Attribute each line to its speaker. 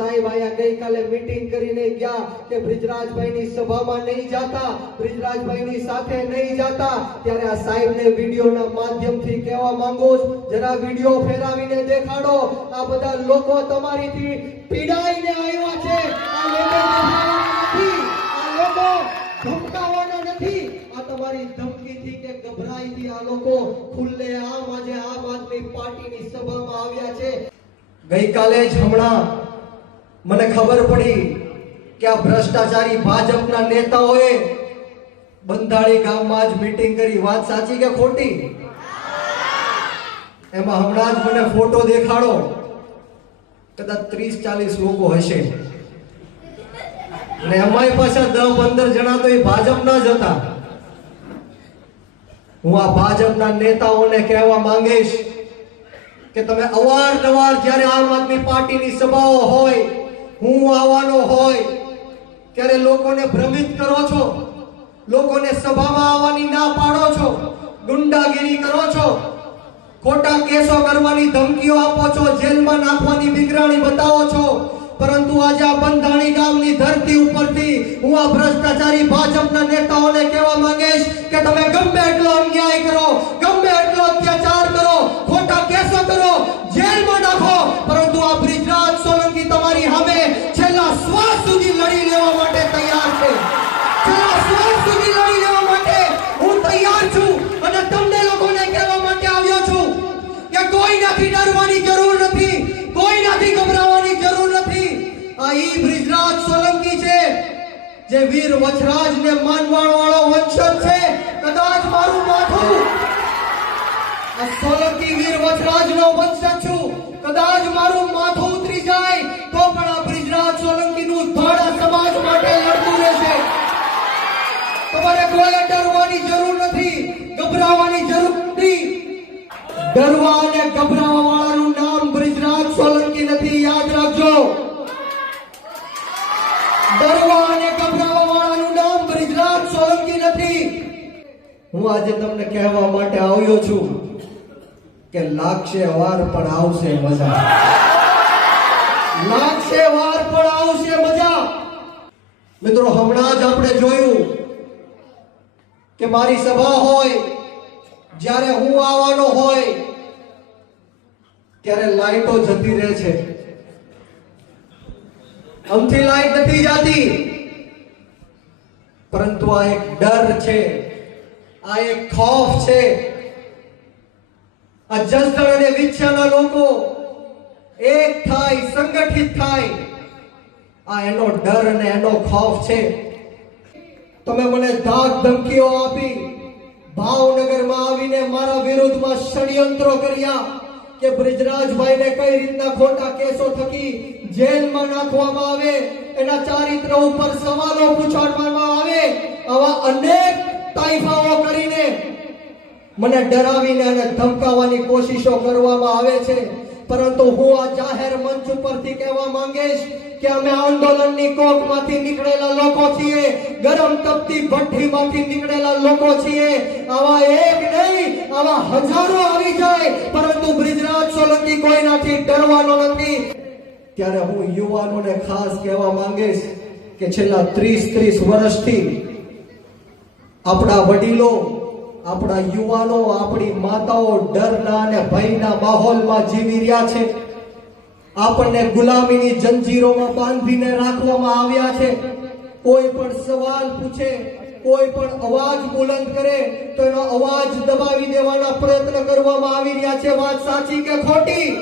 Speaker 1: સાહેબ આયા ગઈકાલે મીટિંગ કરીને ગયા કે બ્રિજરાજભાઈની સભામાં નહીં જાતા, બ્રિજરાજભાઈની સાથે નહીં જાતા. ત્યારે આ સાહેબને વિડીયોના માધ્યમથી કહેવા માંગુ છું, જરા વીડિયો ફેરાવીને દેખાડો. આ બધા લોકો તમારીથી પીડાઈને આવ્યા છે. આ લોકો નથી, આ લોકો ધમકાવાના નથી. આ તમારી ધમકીથી કે ગભરાઈથી આ લોકો ખુલ્લે આમ આજે આમ આદમી પાર્ટીની સભામાં આવ્યા છે. ગઈકાલે જ હમણાં મને ખબર પડી કે આ ભ્રષ્ટાચારી ભાજપના નેતાઓએ બંધાળી ગામમાં જ મીટિંગ કરી. વાત સાચી કે ખોટી? એમાં હમણાં જ મને ફોટો દેખાડો. કદાચ ત્રીસ ચાલીસ લોકો હશે. અને એમાંય પાછા દસ પંદર જણા તો એ ભાજપના જ હતા. હું આ ભાજપના નેતાઓને કહેવા માંગીશ કે તમે અવારનવાર જ્યારે આમ આદમી પાર્ટીની સભાઓ હોય હું આવવાનો હોય, ત્યારે લોકોને ભ્રમિત કરો છો. લોકોને સભામાં આવવાની ના પાડો છો. ગુંડાગીરી કરો છો. ખોટા કેસો કરવાની ધમકીઓ આપો છો. જેલમાં નાખવાની બિગરાણી બતાવો છો. પરંતુ આજે આ બંધાણી ગામની ધરતી ઉપરથી હું આ ભ્રષ્ટાચારી ભાજપના નેતાઓને કહેવા માંગીશ કે તમે ગમે એટલો અન્યાય કોઈનાથી ડરવાની જરૂર નથી. કોઈનાથી ગભરાવાની જરૂર નથી. આ ઈ બ્રિજરાજ સોલંકી છે, જે વીર વચરાજ ને માનવાણ વાળો વંશજ છે. કદાચ મારું માથું. આ સોલંકી વીર વચરાજ નો વંશજ છું. કદાચ મારું માથું ઉતરી જાય, તો પણ આ બ્રિજરાજ સોલંકી નું ધડ સમાજ માટે લડતું રહેશે. તમારે કોઈ ડરવાની જરૂર નથી. ગભરાવાની જરૂર નથી. ડરવા અને ગભરાવા વાળાનું નામ બ્રિજરાજ સોલંકી નથી, યાદ રાખજો. ડરવા અને ગભરાવા વાળાનું નામ બ્રિજરાજ સોલંકી નથી. હું આજે તમને કહેવા માટે આવ્યો છું કે લાગશે વાર પણ આવશે મજા. લાગશે વાર પણ આવશે મજા. મિત્રો, હમણાં જ આપણે જોયું કે મારી સભા હોય જ્યારે હું આવવાનો હોય, ત્યારે લાઈટો જતી રહે છે. અમથી લાઈટ નથી જતી. પરંતુ આ એક ડર છે, આ એક ખોફ છે. આ જસદણ અને વિછ્યાના લોકો એક થાય, સંગઠિત થાય. આ એનો ડર અને એનો ખોફ છે. તમે મને ધાક ધમકીઓ આપી. ભાવનગરમાં આવીને મારા વિરુદ્ધમાં ષડયંત્રો કર્યા કે બ્રિજરાજભાઈને કઈ રીતના ખોટા કેસો થકી જેલમાં નાખવામાં આવે, એના ચારિત્ર ઉપર સવાલો પૂછવામાં આવે, આવા અનેક તાઇફાઓ કરીને મને ડરાવીને અને ધમકાવવાની કોશિશો કરવામાં આવે છે. પરંતુ હું આ જાહેર મંચ ઉપરથી કહેવા માંગીશ કે અમે આંદોલનની કોકમાંથી નીકળેલા લોકો છીએ, ગરમ તપતી ભઠ્ઠીમાંથી નીકળેલા લોકો છીએ. આવા એક નહીં, આવા હજારો આવી જાય, પરંતુ બ્રિજરાજ સોલંકી કોઈનાથી ડરવાનો નથી. ત્યારે હું યુવાનોને ખાસ કહેવા માંગીશ કે છેલ્લા ત્રીસ ત્રીસ વર્ષથી આપણા વડીલો આપણા યુવાનો, આપણી માતાઓ ડરના અને ભયના માહોલમાં જીવી રહ્યા છે. આપણને ગુલામીની જંજીરોમાં બાંધીને રાખવામાં આવ્યા છે. કોઈ પણ સવાલ પૂછે, કોઈ પણ અવાજ બુલંદ કરે તો એનો અવાજ દબાવી દેવાના પ્રયત્ન કરવામાં આવી રહ્યા છે. વાત સાચી કે ખોટી?